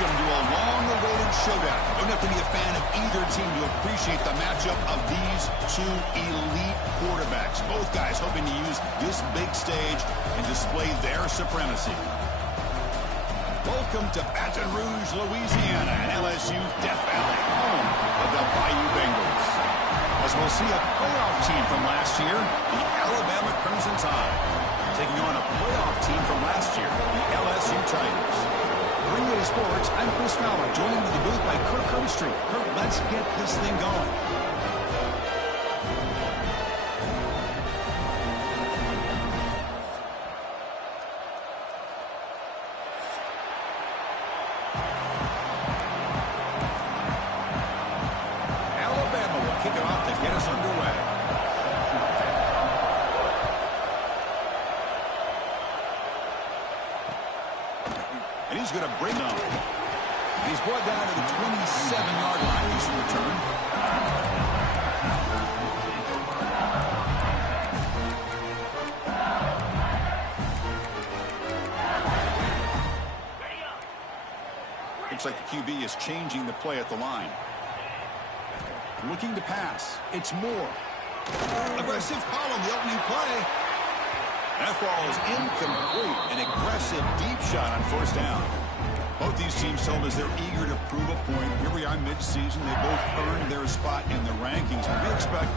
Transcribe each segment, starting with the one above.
Welcome to a long-awaited showdown. You don't have to be a fan of either team to appreciate the matchup of these two elite quarterbacks. Both guys hoping to use this big stage and display their supremacy. Welcome to Baton Rouge, Louisiana, and LSU's Death Valley, home of the Bayou Bengals. As we'll see a playoff team from last year, the Alabama Crimson Tide, taking on a playoff team from last year, the LSU Tigers. Greenway Sports, I'm Chris Fowler, joined in the booth by Kirk Herbstreit. Kirk, let's get this thing going. Alabama will kick it off to get us underway. And he's going to bring it on. He's brought down to the 27-yard line. He's returned. Looks like the QB is changing the play at the line. Looking to pass. It's Moore. Aggressive call on the opening play. That ball is incomplete. An aggressive deep shot on first down. Both these teams told us they're eager to prove a point. Here we are mid-season. They both earned their spot in the rankings. But we expect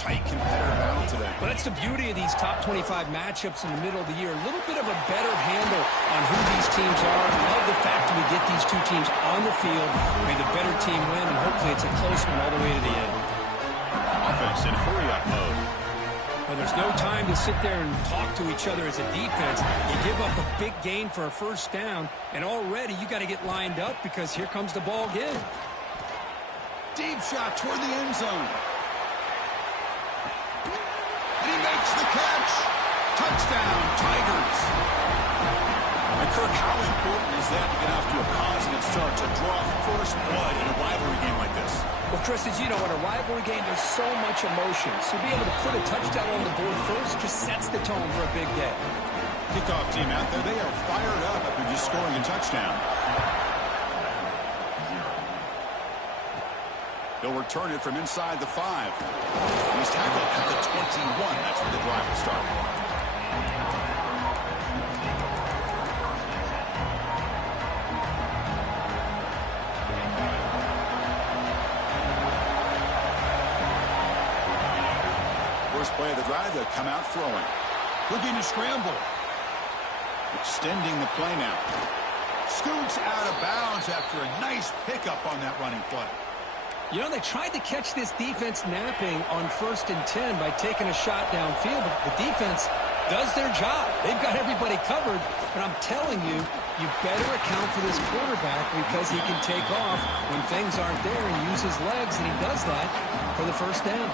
tight competitive battle today. Well, that's the beauty of these top 25 matchups in the middle of the year. A little bit of a better handle on who these teams are. I love the fact that we get these two teams on the field. May the better team win, and hopefully it's a close one all the way to the end. Offense in hurry-up mode. Well, there's no time to sit there and talk to each other as a defense. You give up a big gain for a first down, and already you got to get lined up because here comes the ball again. Deep shot toward the end zone. And he makes the catch. Touchdown, Tigers. And Kirk, how important is that to get off to a positive start, to draw first blood in a rivalry game like this? Well, Chris, as you know, in a rivalry game, there's so much emotion. So to be able to put a touchdown on the board first just sets the tone for a big day. Kickoff team out there, they are fired up after just scoring a touchdown. He'll return it from inside the 5. He's tackled at the 21. That's where the drive will start. First play of the drive, they'll come out throwing. Looking to scramble. Extending the play now. Scoots out of bounds after a nice pickup on that running play. You know, they tried to catch this defense napping on 1st and 10 by taking a shot downfield, but the defense does their job. They've got everybody covered, but I'm telling you, you better account for this quarterback because he can take off when things aren't there and use his legs, and he does that for the first down.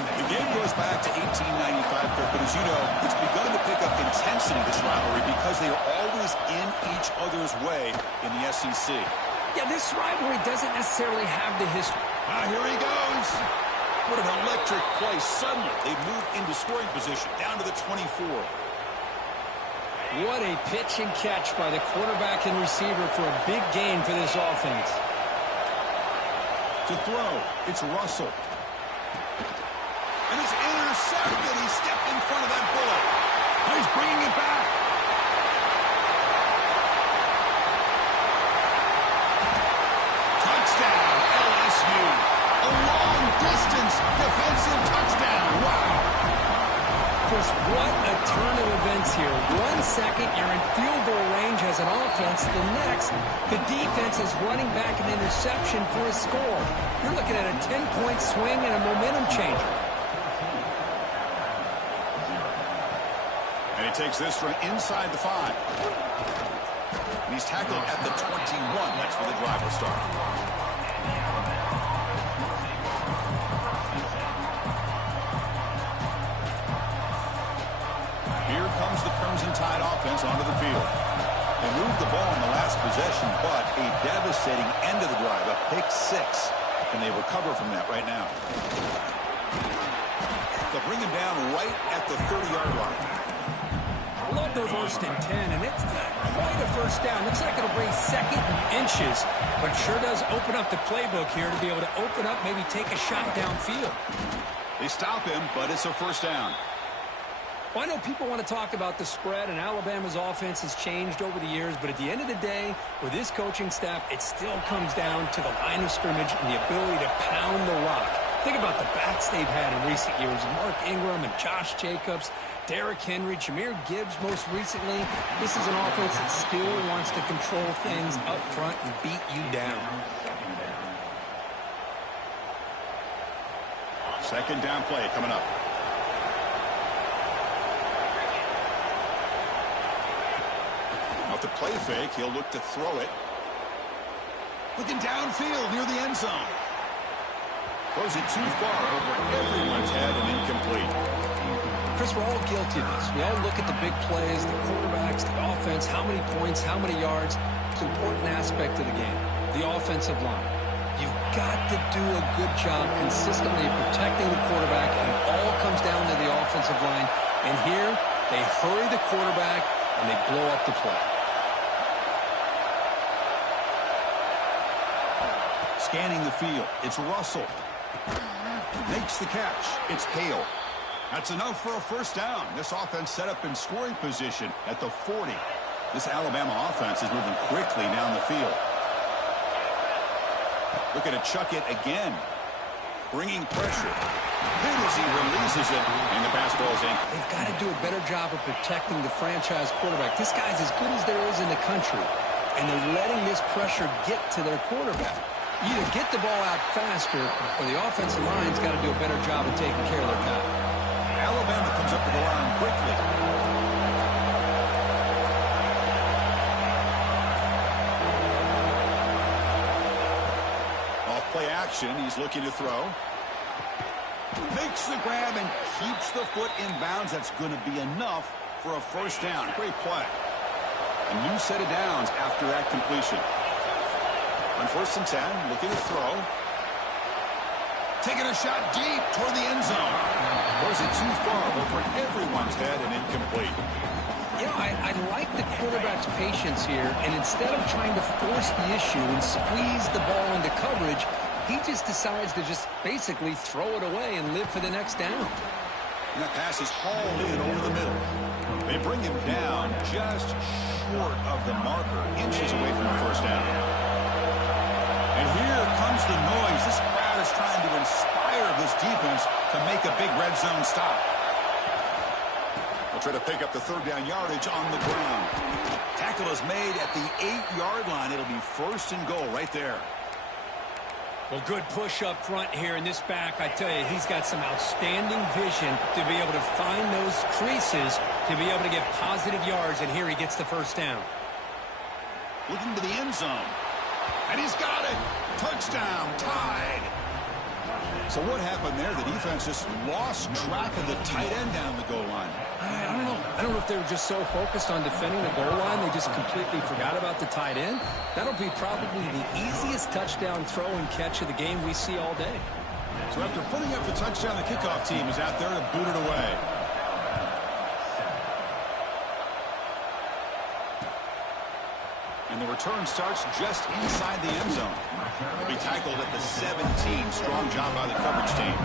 The game goes back to 1895, Kirk, but as you know, it's begun to pick up intensity, this rivalry, because they are always in each other's way in the SEC. Yeah, this rivalry doesn't necessarily have the history. Here he goes. What an electric play. Suddenly, they move into scoring position, down to the 24. What a pitch and catch by the quarterback and receiver for a big gain for this offense. To throw, it's Russell. And it's intercepted. He stepped in front of that bullet. Now he's bringing it back. Touchdown, LSU. A long-distance defensive touchdown. Wow. Chris, what a turn of events here. 1 second, you're in field goal range as an offense. The next, the defense is running back an interception for a score. You're looking at a 10-point swing and a momentum changer. And he takes this from inside the 5. And he's tackled at the 21. That's where the drive will start. Here comes the Crimson Tide offense onto the field. They moved the ball in the last possession, but a devastating end of the drive, a pick 6. And they recover from that right now. They'll bring him down right at the 30-yard line. Love the 1st and 10, and it's not quite a first down. Looks like it'll bring 2nd and inches, but sure does open up the playbook here to be able to open up, maybe take a shot downfield. They stop him, but it's a first down. Well, I know people want to talk about the spread, and Alabama's offense has changed over the years, but at the end of the day, with this coaching staff, it still comes down to the line of scrimmage and the ability to pound the rock. Think about the backs they've had in recent years, Mark Ingram and Josh Jacobs, Derrick Henry, Jahmyr Gibbs most recently. This is an offense that still wants to control things up front and beat you down. 2nd down play coming up. Off the play fake, he'll look to throw it. Looking downfield near the end zone. Throws it too far over everyone's head and incomplete. Chris, we're all guilty of this. We all look at the big plays, the quarterbacks, the offense, how many points, how many yards. It's an important aspect of the game, the offensive line. You've got to do a good job consistently protecting the quarterback, and it all comes down to the offensive line. And here, they hurry the quarterback, and they blow up the play. Scanning the field, it's Russell. Makes the catch. It's Hale. That's enough for a first down. This offense set up in scoring position at the 40. This Alabama offense is moving quickly down the field. Looking to chuck it again. Bringing pressure. Hit as he releases it, and the pass falls in. They've got to do a better job of protecting the franchise quarterback. This guy's as good as there is in the country, and they're letting this pressure get to their quarterback. You either get the ball out faster, or the offensive line's got to do a better job of taking care of their guy. Alabama comes up to the line quickly. Off play action, he's looking to throw. Makes the grab and keeps the foot in bounds. That's going to be enough for a first down. Great play. A new set of downs after that completion. On 1st and 10, looking to throw. Taking a shot deep toward the end zone. Throws it too far over everyone's head and incomplete. You know, I like the quarterback's patience here, and instead of trying to force the issue and squeeze the ball into coverage, he just decides to just basically throw it away and live for the next down. And that pass is hauled in over the middle. They bring him down just short of the marker, inches away from the first down. And here comes the noise. This crowd is trying to inspire this defense to make a big red zone stop. They'll try to pick up the 3rd down yardage on the ground. Tackle is made at the 8-yard line. It'll be 1st and goal right there. Well, good push up front here in this back. I tell you, he's got some outstanding vision to be able to find those creases to be able to get positive yards, and here he gets the first down. Looking to the end zone. And he's got it. Touchdown. Tied. So what happened there? The defense just lost track of the tight end down the goal line. I don't know. I don't know if they were just so focused on defending the goal line they just completely forgot about the tight end. That'll be probably the easiest touchdown throw and catch of the game we see all day. So after putting up the touchdown, the kickoff team is out there to boot it away. And the return starts just inside the end zone. He'll be tackled at the 17. Strong job by the coverage team.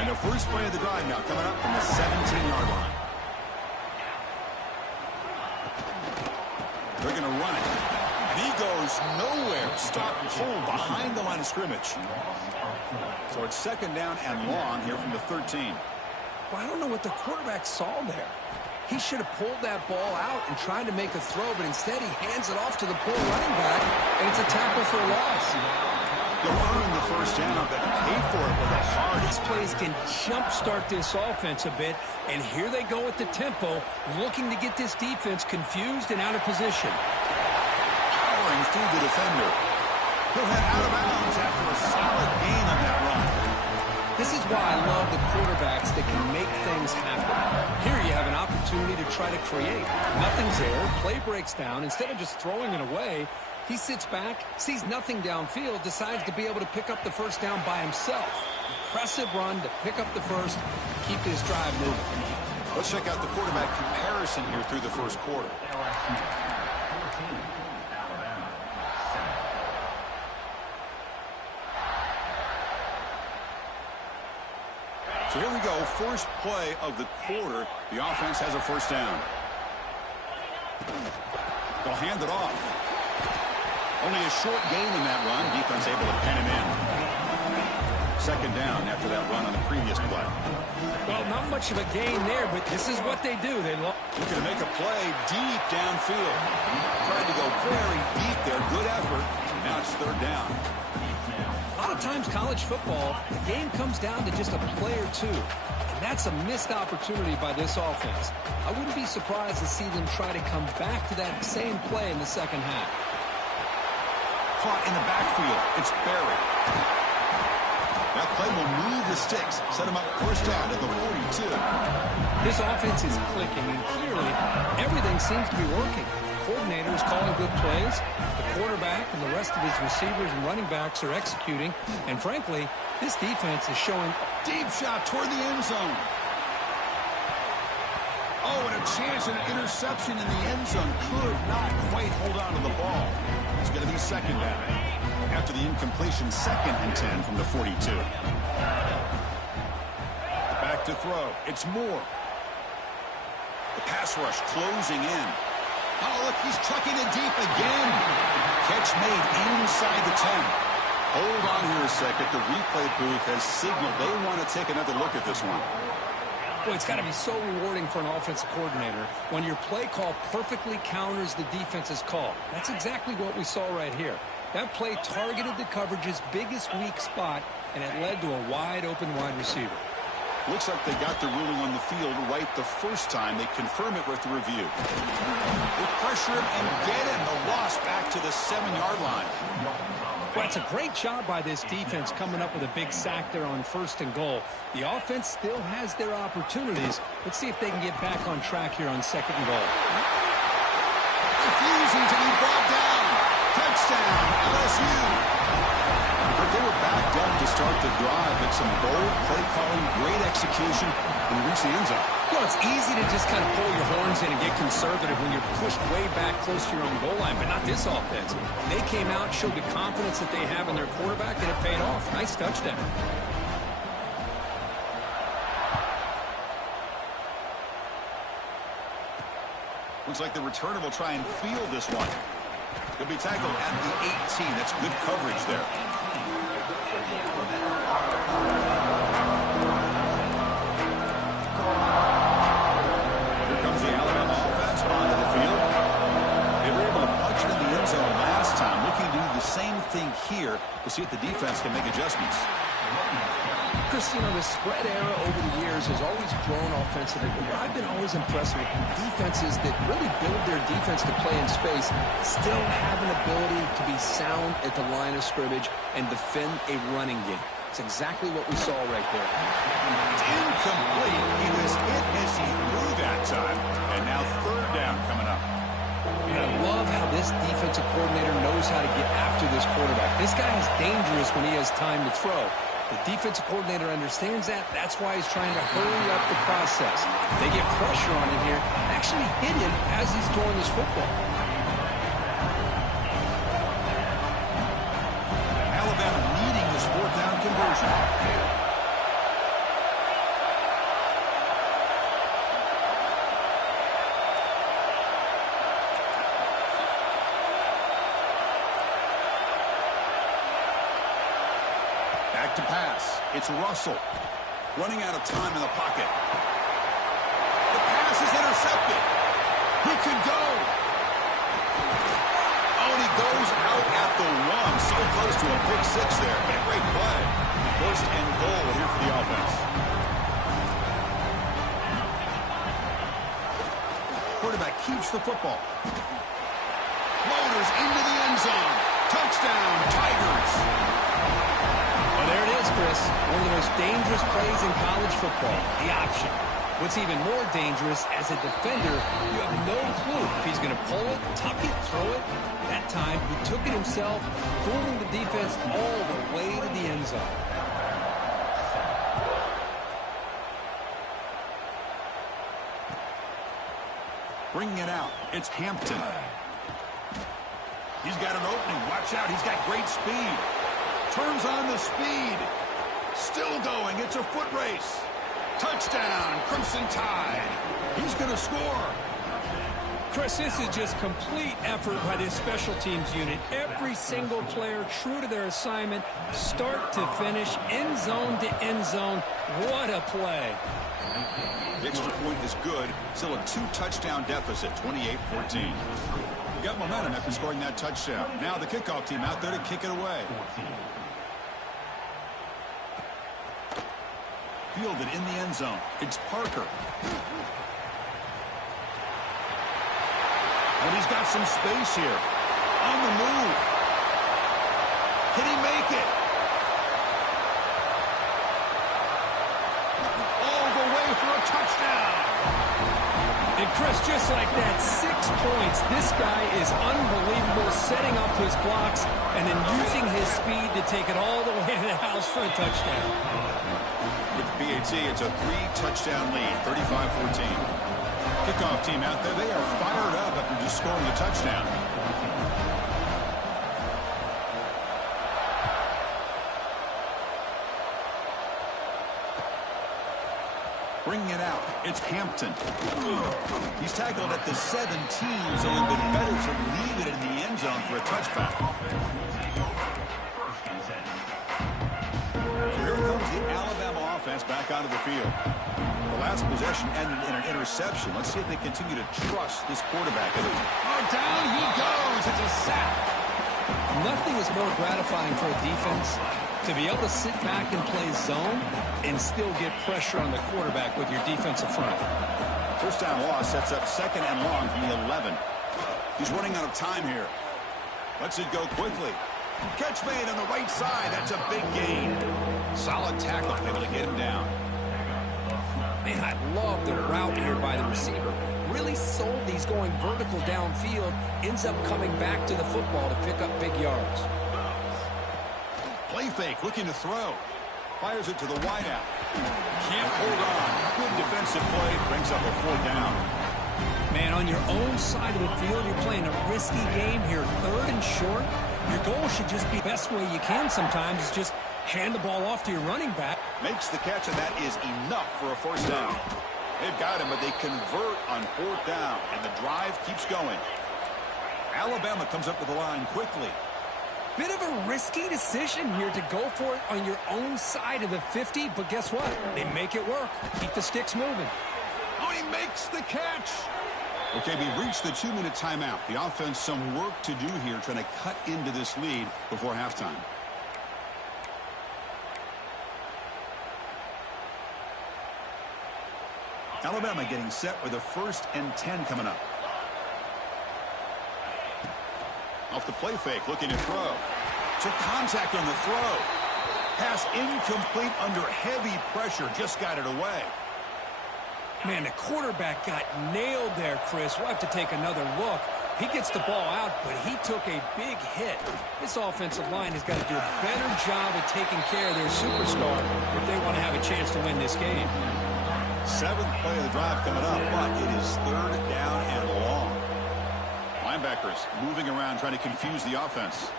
And the first play of the drive now coming up from the 17-yard line. They're going to run it. And he goes nowhere. Stop pulled behind the line of scrimmage. So it's 2nd down and long here from the 13. Well, I don't know what the quarterback saw there. He should have pulled that ball out and tried to make a throw, but instead he hands it off to the poor running back, and it's a tackle for a loss. They'll earn the first down, but paid for it with a hard. These plays can jumpstart this offense a bit, and here they go at the tempo, looking to get this defense confused and out of position. Powering through the defender. He'll head out of bounds after a solid gain on that run. This is why I love the quarterbacks that can make things happen. Here you have an opportunity to try to create. Nothing's there. Play breaks down. Instead of just throwing it away, he sits back, sees nothing downfield, decides to be able to pick up the first down by himself. impressive run to pick up the first, keep this drive moving. Let's check out the quarterback comparison here through the first quarter. So here we go, first play of the quarter. The offense has a first down. They'll hand it off. Only a short gain in that run. Defense able to pen him in. Second down after that run on the previous play. Well, not much of a gain there, but this is what they do. Looking to make a play deep downfield. Tried to go very deep there. Good effort. Now it's third down. A lot of times college football, the game comes down to just a play or two. And that's a missed opportunity by this offense. I wouldn't be surprised to see them try to come back to that same play in the second half. Caught in the backfield. It's Barry. That play will move the sticks. Set him up first down at the 42. This offense is clicking, and clearly everything seems to be working. The coordinator is calling good plays. The quarterback and the rest of his receivers and running backs are executing. And frankly, this defense is showing deep shot toward the end zone. Oh, and a chance at an interception in the end zone. Could not quite hold on to the ball. It's going to be second down. After the incompletion, 2nd and 10 from the 42. Back to throw. It's Moore. The pass rush closing in. Oh, look, he's trucking it deep again. Catch made inside the 10. Hold on here a second. The replay booth has signaled they want to take another look at this one. Boy, it's got to be so rewarding for an offensive coordinator when your play call perfectly counters the defense's call. That's exactly what we saw right here. That play targeted the coverage's biggest weak spot, and it led to a wide-open wide receiver. Looks like they got the ruling on the field right the first time. They confirm it with the review. They pressure him and get him. The loss back to the 7-yard line. Well, it's a great job by this defense coming up with a big sack there on 1st and goal. The offense still has their opportunities. Let's see if they can get back on track here on 2nd and goal. Refusing to be brought down. Touchdown, LSU. But they were backed up to start the drive, but some bold play calling, great execution, and reach the end zone. Well, it's easy to just kind of pull your horns in and get conservative when you're pushed way back close to your own goal line, but not this offense. They came out, showed the confidence that they have in their quarterback, and it paid off. Nice touchdown. Looks like the returner will try and field this one. He'll be tackled at the 18. That's good coverage there. Here comes the Alabama offense onto the field. They were able to punch it in the end zone last time. Looking to do the same thing here to see if the defense can make adjustments. Chris, you know, the spread era over the years has always grown offensively, but I've been always impressed with defenses that really build their defense to play in space, still have an ability to be sound at the line of scrimmage and defend a running game. It's exactly what we saw right there. It's incomplete. He was hit as he threw that time, and now third down coming up. And I love how this defensive coordinator knows how to get after this quarterback. This guy is dangerous when he has time to throw. The defensive coordinator understands that. That's why he's trying to hurry up the process. They get pressure on him here. Actually hit him as he's throwing this football. Alabama needing this 4th down conversion. Back to pass. It's Russell. Running out of time in the pocket. The pass is intercepted. He could go. Oh, and he goes out at the 1. So close to a pick 6 there, but a great play. 1st and goal here for the offense. Quarterback keeps the football. Loaders into the end zone. Touchdown, Tigers. Well, there it is, Chris. One of the most dangerous plays in college football, the option. What's even more dangerous, as a defender, you have no clue if he's going to pull it, tuck it, throw it. That time, he took it himself, fooling the defense all the way to the end zone. Bringing it out. It's Hampton. He's got an opening. Watch out. He's got great speed. Turns on the speed. Still going. It's a foot race. Touchdown, Crimson Tide. He's going to score. Chris, this is just complete effort by this special teams unit. Every single player true to their assignment, start to finish, end zone to end zone. What a play. The extra point is good. Still a 2-touchdown deficit, 28-14. We got momentum after scoring that touchdown. Now the kickoff team out there to kick it away. Fielded in the end zone. It's Parker. And he's got some space here. On the move. Can he make it? All the way for a touchdown. And Chris, just like that, 6 points. This guy is unbelievable, setting up his blocks and then using his speed to take it all the way to the house for a touchdown. With the BAT, it's a 3-touchdown lead, 35-14. Kickoff team out there, they are fired up after just scoring a touchdown. Bringing it out, it's Hampton. He's tackled at the 17, so it would have been better to leave it in the end zone for a touchback. So here comes the Alabama offense back onto the field. The last possession ended in an interception. Let's see if they continue to trust this quarterback. Oh, down he goes. It's a sack. Nothing is more gratifying for a defense to be able to sit back and play zone and still get pressure on the quarterback with your defensive front. First down loss sets up second and long from the 11. He's running out of time here. Lets it go quickly. Catch made on the right side. That's a big gain. Solid tackle, able to get him down. Man, I love the route here by the receiver. Really sold these going vertical downfield. Ends up coming back to the football to pick up big yards. Play fake, looking to throw. Fires it to the wideout. Can't hold on. Good defensive play. Brings up a 4th down. Man, on your own side of the field, you're playing a risky game here. 3rd and short. Your goal should just be the best way you can sometimes is just hand the ball off to your running back. Makes the catch, and that is enough for a 1st down. They've got him, but they convert on 4th down, and the drive keeps going. Alabama comes up to the line quickly. Bit of a risky decision here to go for it on your own side of the 50, but guess what? They make it work. Keep the sticks moving. Oh, he makes the catch. Okay, we reached the 2-minute timeout. The offense some work to do here, trying to cut into this lead before halftime. Alabama getting set with a 1st and 10 coming up. Off the play fake, looking to throw. Took contact on the throw. Pass incomplete under heavy pressure. Just got it away. Man, the quarterback got nailed there, Chris. We'll have to take another look. He gets the ball out, but he took a big hit. This offensive line has got to do a better job of taking care of their superstar if they want to have a chance to win this game. 7th play of the drive coming up, but it is 3rd down and long. Linebackers moving around, trying to confuse the offense.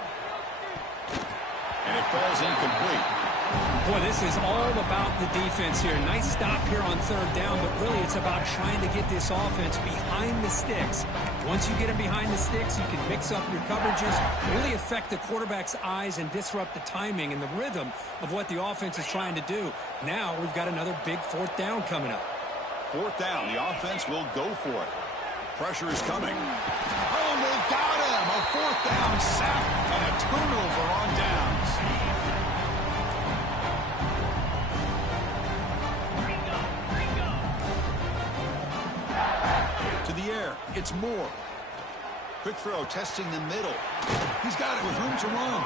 And it falls incomplete. Boy, this is all about the defense here. Nice stop here on 3rd down, but really it's about trying to get this offense behind the sticks. Once you get them behind the sticks, you can mix up your coverages, really affect the quarterback's eyes and disrupt the timing and the rhythm of what the offense is trying to do. Now we've got another big 4th down coming up. 4th down, the offense will go for it. Pressure is coming. Oh, they've got him! A 4th down sack and a turnover on downs. To the air, it's Moore. Quick throw, testing the middle. He's got it with room to run.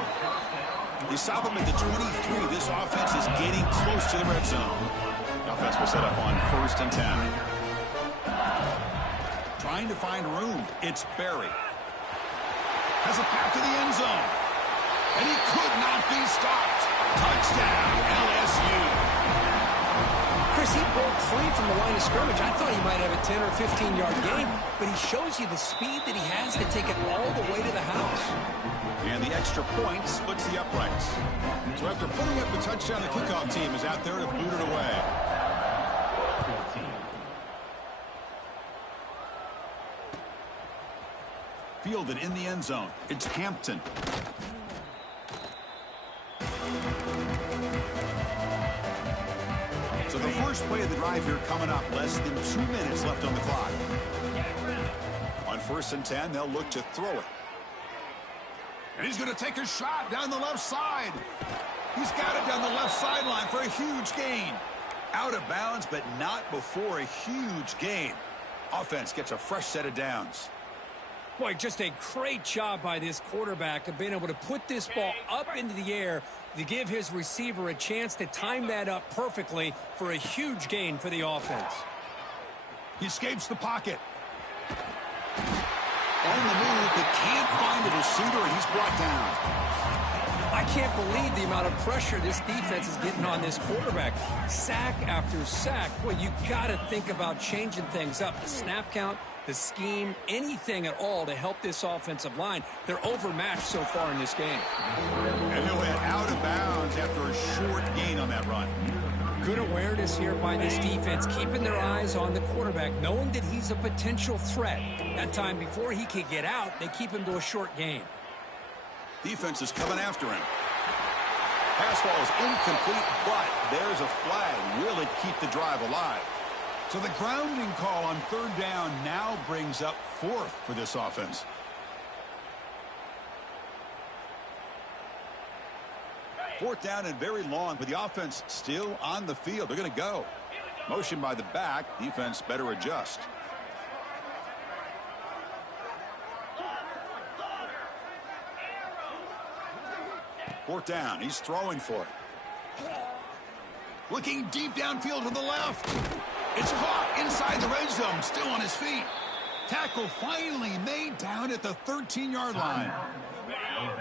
They stop him at the 23. This offense is getting close to the red zone. The offense will set up on 1st and 10. Trying to find room. It's Barry. Has a path to the end zone. And he could not be stopped. Touchdown, LSU. Chris, Chris, he broke free from the line of scrimmage. I thought he might have a 10 or 15-yard gain, but he shows you the speed that he has to take it all the way to the house. And the extra point splits the uprights. So after putting up the touchdown, the kickoff team is out there to boot it away. Fielded in the end zone. It's Hampton. So the first play of the drive here coming up. Less than 2 minutes left on the clock. On 1st and 10, they'll look to throw it. And he's going to take a shot down the left side. He's got it down the left sideline for a huge gain. Out of bounds, but not before a huge gain. Offense gets a fresh set of downs. Boy, just a great job by this quarterback of being able to put this ball up into the air to give his receiver a chance to time that up perfectly for a huge gain for the offense. He escapes the pocket. On the move, but can't find a receiver, and he's brought down. I can't believe the amount of pressure this defense is getting on this quarterback. Sack after sack. Boy, you got to think about changing things up. The snap count, the scheme, anything at all to help this offensive line. They're overmatched so far in this game. And he'll head out of bounds after a short gain on that run. Good awareness here by this defense, keeping their eyes on the quarterback, knowing that he's a potential threat. That time before he could get out, they keep him to a short gain. Defense is coming after him. Pass ball is incomplete, but there's a flag. Will it keep the drive alive? So the grounding call on 3rd down now brings up 4th for this offense. Fourth down and very long, but the offense still on the field. They're going to go. Motion by the back. Defense better adjust. Fourth down. He's throwing for it. Looking deep downfield to the left. It's caught inside the red zone. Still on his feet. Tackle finally made down at the 13-yard line.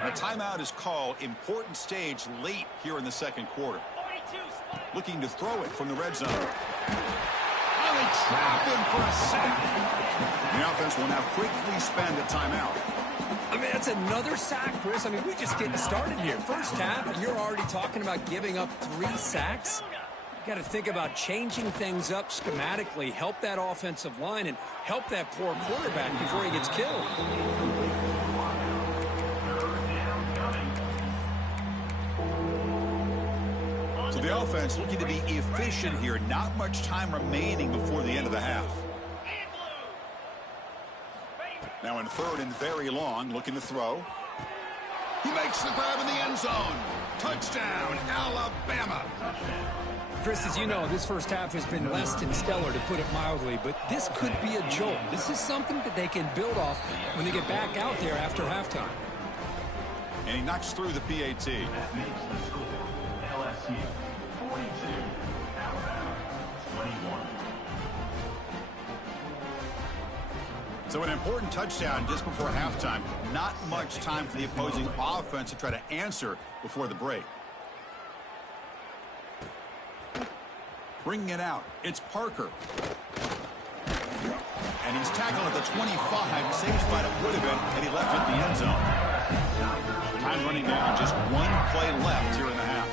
A timeout is called. Important stage late here in the 2nd quarter. Looking to throw it from the red zone. Oh, they trap him for a sack. The offense will now quickly spend a timeout. I mean, that's another sack, Chris. I mean, we're just getting started here. First half, and you're already talking about giving up 3 sacks. You got to think about changing things up schematically, help that offensive line, and help that poor quarterback before he gets killed. So the offense looking to be efficient here. Not much time remaining before the end of the half. Now in 3rd and very long, looking to throw. He makes the grab in the end zone. Touchdown, Alabama. Chris, as you know, this first half has been less than stellar, to put it mildly, but this could be a jolt. This is something that they can build off when they get back out there after halftime. And he knocks through the PAT. So an important touchdown just before halftime. Not much time for the opposing offense to try to answer before the break. Bringing it out, it's Parker. And he's tackled at the 25. Same spot it would have been had he left it in the end zone. Time running down, just 1 play left here in the half.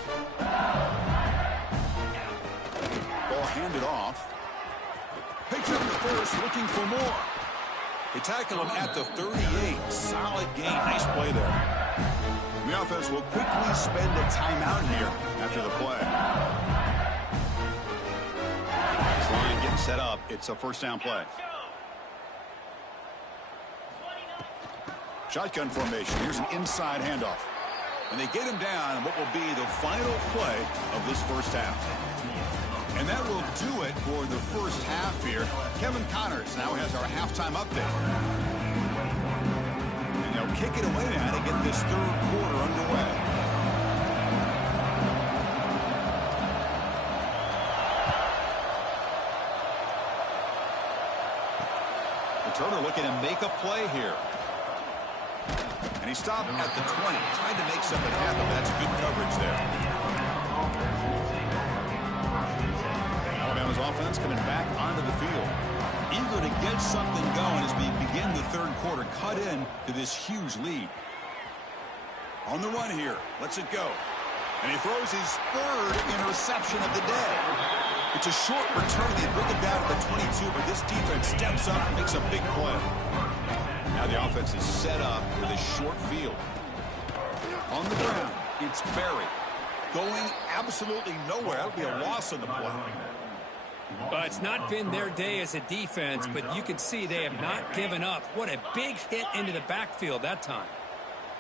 Ball handed off. Picks up the first, looking for more. They tackle him at the 38. Solid gain. Nice play there. The offense will quickly spend a timeout here after the play. This line getting set up. It's a 1st down play. Shotgun formation. Here's an inside handoff. And they get him down in what will be the final play of this first half. And that will do it for the first half here. Kevin Connors now has our halftime update. And they'll kick it away now to get this 3rd quarter underway. Turner looking to make a play here. And he stopped at the 20, trying to make something happen. That's good coverage there. Alabama's offense coming back onto the field. Eager to get something going as we begin the third quarter, cut in to this huge lead. On the run here. Lets it go. And he throws his third interception of the day. It's a short return. They bring it down to the 22, but this defense steps up and makes a big play. Now the offense is set up with a short field. On the ground, it's Berry. Going absolutely nowhere. That would be a loss on the play. It's not been their day as a defense, but you can see they have not given up. What a big hit into the backfield that time.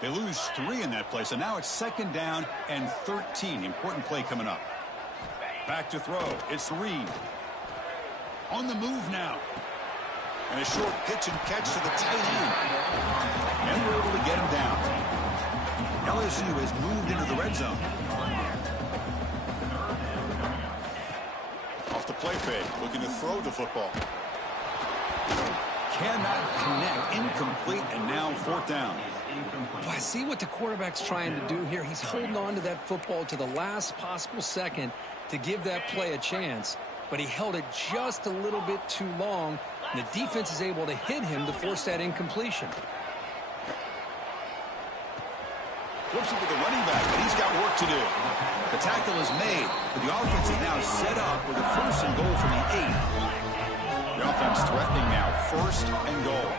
They lose 3 in that play, so now it's 2nd down and 13. Important play coming up. Back to throw. It's Reed. On the move now. And a short pitch and catch to the tight end. And we're able to get him down. LSU has moved into the red zone. Off the play fake. Looking to throw the football. Cannot connect. Incomplete, and now 4th down. Well, I see what the quarterback's trying to do here. He's holding on to that football to the last possible second to give that play a chance, but he held it just a little bit too long, and the defense is able to hit him to force that incompletion. Flips it to the running back, but he's got work to do. The tackle is made, but the offense is now set up with a 1st and goal from the 8. The offense threatening now, 1st and goal.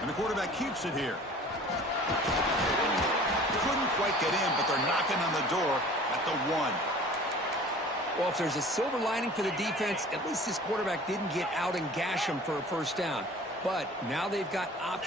And the quarterback keeps it here. Couldn't quite get in, but they're knocking on the door at the 1. Well, if there's a silver lining for the defense, at least this quarterback didn't get out and gash him for a 1st down. But now they've got options.